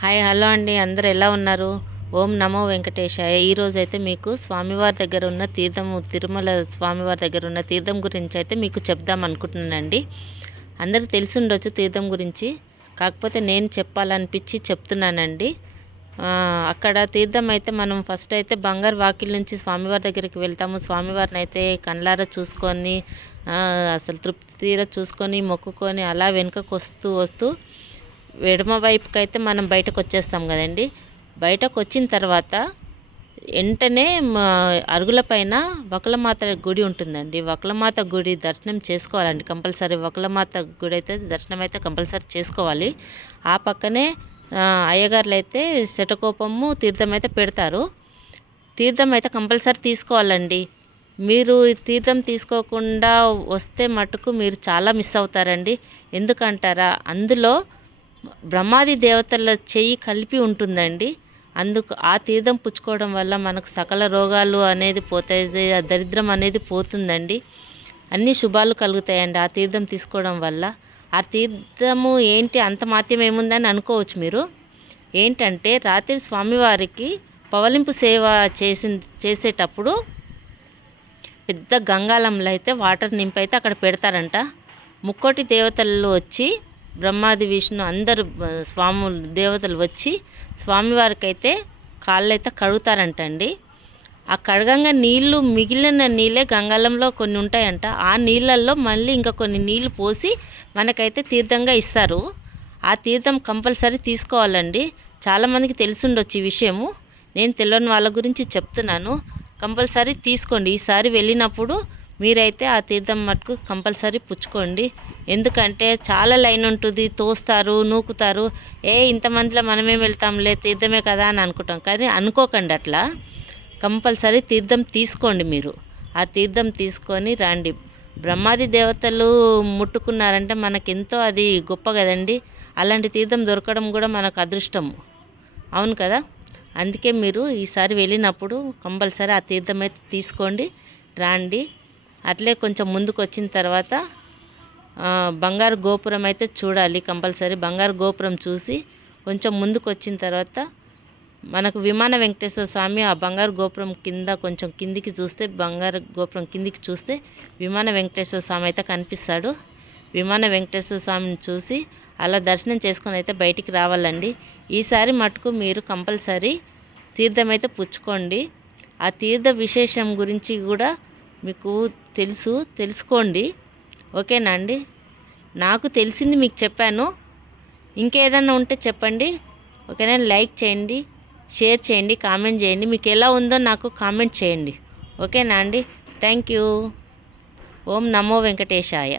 Hi hello అండి, అందరు ఎలా ఉన్నారు? ఓం నమో వెంకటేశాయ. ఈరోజైతే మీకు స్వామివారి దగ్గర ఉన్న తీర్థము, తిరుమల స్వామివారి దగ్గర ఉన్న తీర్థం గురించి అయితే మీకు చెప్దాం అనుకుంటున్నానండి. అందరికి తెలిసి ఉండొచ్చు తీర్థం గురించి, కాకపోతే నేను చెప్పాలనిపించి చెప్తున్నానండి. అక్కడ తీర్థం అయితే మనం ఫస్ట్ అయితే బంగారు వాకిల్ నుంచి స్వామివారి దగ్గరికి వెళ్తాము. స్వామివారిని అయితే కండ్లారా చూసుకొని అసలు తృప్తి తీర చూసుకొని మొక్కుకొని అలా వెనుకకు వస్తూ వస్తూ ఎడమ వైపుకి అయితే మనం బయటకు వచ్చేస్తాం కదండి. బయటకు వచ్చిన తర్వాత వెంటనే అరుగుల పైన వకులమాత గుడి ఉంటుందండి. వకులమాత గుడి దర్శనం చేసుకోవాలండి కంపల్సరీ. వకులమాత గుడి అయితే దర్శనం అయితే కంపల్సరీ చేసుకోవాలి. ఆ పక్కనే అయ్యగారులు అయితే శటకోపము తీర్థం అయితే పెడతారు. తీర్థం అయితే కంపల్సరీ తీసుకోవాలండి. మీరు తీర్థం తీసుకోకుండా వస్తే మటుకు మీరు చాలా మిస్ అవుతారండి. ఎందుకంటారా, అందులో బ్రహ్మాది దేవతల చెయ్యి కలిపి ఉంటుందండి. అందుకు ఆ తీర్థం పుచ్చుకోవడం వల్ల మనకు సకల రోగాలు అనేది పోతాయి, దరిద్రం అనేది పోతుందండి. అన్ని శుభాలు కలుగుతాయండి ఆ తీర్థం తీసుకోవడం వల్ల. ఆ తీర్థము ఏంటి అంత మాత్యం ఏముందని అనుకోవచ్చు మీరు. ఏంటంటే రాత్రి స్వామివారికి పవలింపు సేవ చేసేటప్పుడు పెద్ద గంగాళంలో అయితే వాటర్ నింపి అయితే అక్కడ పెడతారంట. ముక్కోటి దేవతలు వచ్చి బ్రహ్మాది విష్ణు అందరు స్వాములు దేవతలు వచ్చి స్వామివారికి అయితే కాళ్ళైతే కడుగుతారంటండి. ఆ కడగంగా నీళ్లు, మిగిలిన నీళ్ళే గంగాళంలో కొన్ని ఉంటాయంట. ఆ నీళ్ళల్లో మళ్ళీ ఇంకా కొన్ని నీళ్లు పోసి మనకైతే తీర్థంగా ఇస్తారు. ఆ తీర్థం కంపల్సరీ తీసుకోవాలండి. చాలామందికి తెలిసిండొచ్చు ఈ విషయము. నేను తెలియని వాళ్ళ గురించి చెప్తున్నాను. కంపల్సరీ తీసుకోండి. ఈసారి వెళ్ళినప్పుడు మీరైతే ఆ తీర్థం మటుకు కంపల్సరీ పుచ్చుకోండి. ఎందుకంటే చాలా లైన్ ఉంటుంది, తోస్తారు, నూకుతారు. ఇంతమందిలో మనమేం వెళ్తాంలే తీర్థమే కదా అని అనుకుంటాం, కానీ అనుకోకండి అట్లా. కంపల్సరీ తీర్థం తీసుకోండి మీరు. ఆ తీర్థం తీసుకొని రండి. బ్రహ్మాది దేవతలు ముట్టుకున్నారంటే మనకెంతో అది గొప్ప కదండి. అలాంటి తీర్థం దొరకడం కూడా మనకు అదృష్టము, అవును కదా. అందుకే మీరు ఈసారి వెళ్ళినప్పుడు కంపల్సరీ ఆ తీర్థం అయితే తీసుకోండి, రండి. అట్లే కొంచెం ముందుకు వచ్చిన తర్వాత బంగారు గోపురం అయితే చూడాలి కంపల్సరీ. బంగారు గోపురం చూసి కొంచెం ముందుకు వచ్చిన తర్వాత మనకు విమాన వెంకటేశ్వర స్వామి ఆ బంగారు గోపురం కింద కొంచెం కిందికి చూస్తే, బంగారు గోపురం కిందికి చూస్తే విమాన వెంకటేశ్వర స్వామి అయితే కనిపిస్తాడు. విమాన వెంకటేశ్వర స్వామిని చూసి అలా దర్శనం చేసుకొని అయితే బయటికి రావాలండి. ఈసారి మటుకు మీరు కంపల్సరీ తీర్థం అయితే పుచ్చుకోండి. ఆ తీర్థ విశేషం గురించి కూడా మీకు తెలుసుకోండి, ఓకేనా అండి. నాకు తెలిసింది మీకు చెప్పాను. ఇంకేదన్నా ఉంటే చెప్పండి, ఓకేనా. లైక్ చేయండి, షేర్ చేయండి, కామెంట్ చేయండి. మీకు ఎలా ఉందో నాకు కామెంట్ చేయండి, ఓకేనా అండి. Thank you. Om Namo Venkatesaya.